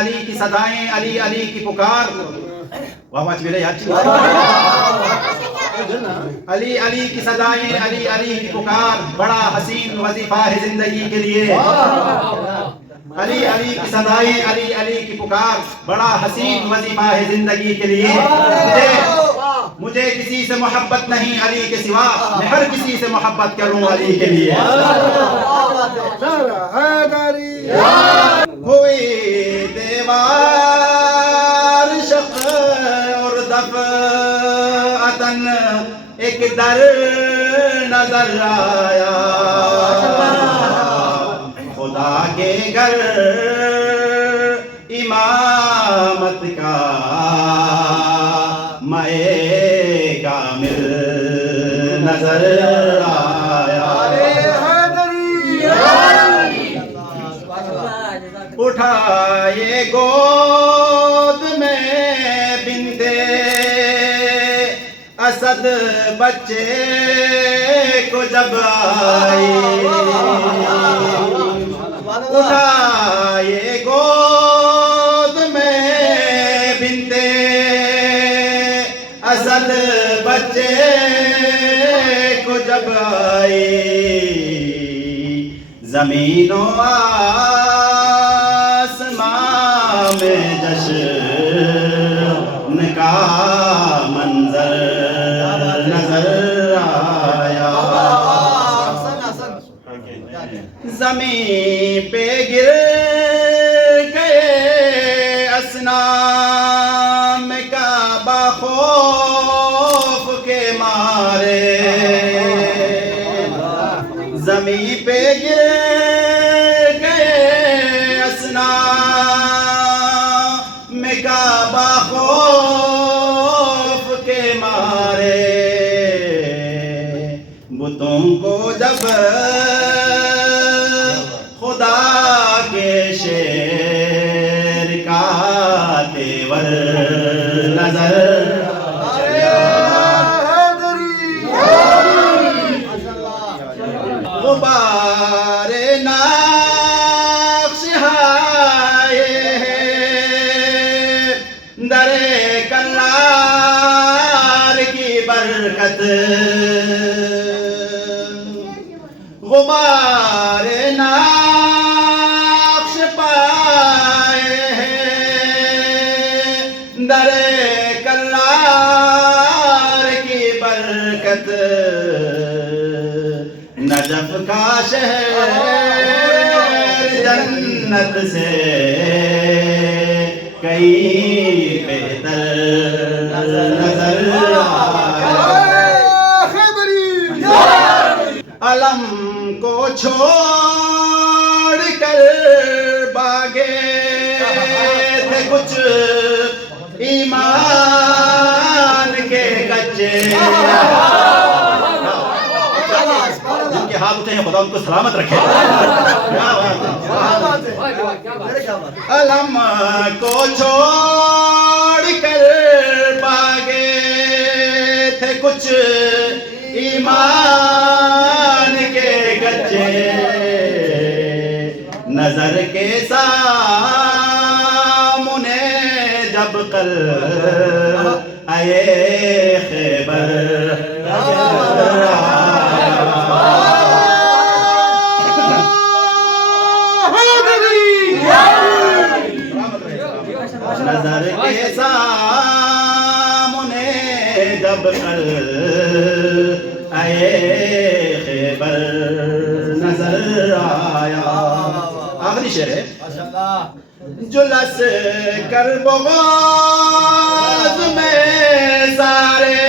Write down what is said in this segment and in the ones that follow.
علی کی صدائیں، علی علی کی پکار. واہ میرے یاد علی علی کی صدائیں، علی علی کی پکار بڑا حسین وظیفہ ہے زندگی کے لیے. علی علی کی صدائیں، علی علی کی پکار بڑا حسین وظیفہ ہے زندگی کے لیے. مجھے کسی سے محبت نہیں علی کے سوا، میں ہر کسی سے محبت کروں علی کے لیے. ہوئی دیوار شق اور دفعتاً ایک در نظر آیا، خدا کے گھر امامت کا مائے کامل نظر آیا. اٹھائے گود میں بنتے اسد بچے کو جب آئی، اٹھائے گود میں بنتے اسد بچے کو جب آئی، زمین و میں جشن کا منظر نظر آیا. زمین پہ گر گئے اصنام کعبہ خوف کے مارے، زمین پہ گر کعبہ خوف کے مارے. بتوں کو جب خدا کے شعر کا تیور نظر غبار نقش در کلار کی برکت، غبار نقش پائے ہیں در کلار کی برکت. نجف کا شہر جنت سے کئی بہتر نظر آیا. علم کو چھوڑ کر بھاگے تھے کچھ ایمان کے کچے، جن کے ہاتھ اٹھے ہیں خدا ان کو سلامت رکھے. علم کو چھوڑ کر بھاگے تھے کچھ ایمان کے کچے، نظر کے سامنے جب قلعہ خیبر نظر کے سامنے جب قلعہ خیبر نظر آیا. آخری شعر ہے. جلس کر بغاز میں سارے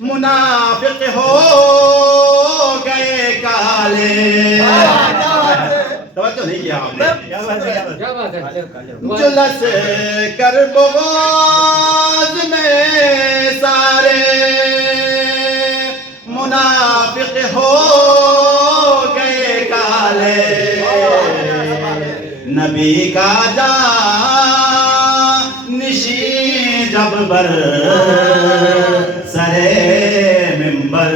منافق ہو گئے کالے. توجہ نہیں کیا آپ نے. جلس کر بغاز میں سارے منافق ہو گئے کالے. نبی کا جانشین جب بر سرے منبر